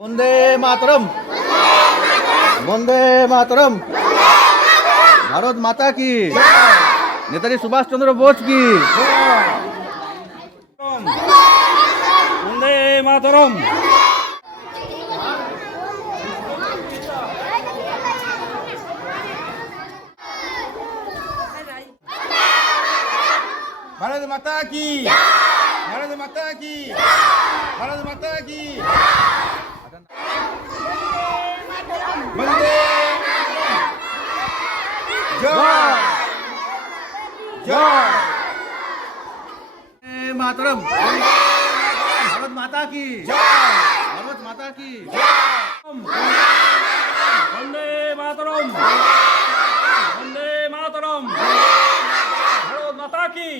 বন্দে মাতরম, বন্দে মাতরম। ভারত মাতা কি, নেতাজি সুভাষ চন্দ্র বোস কি। বন্দে মাতরম। भारत माता की, भारत माता की, भारत माता की। वंदे जय जय मातरम, भारत माता की, भारत माता की। वंदे मातरम, वंदे मातरम। भारत माता की।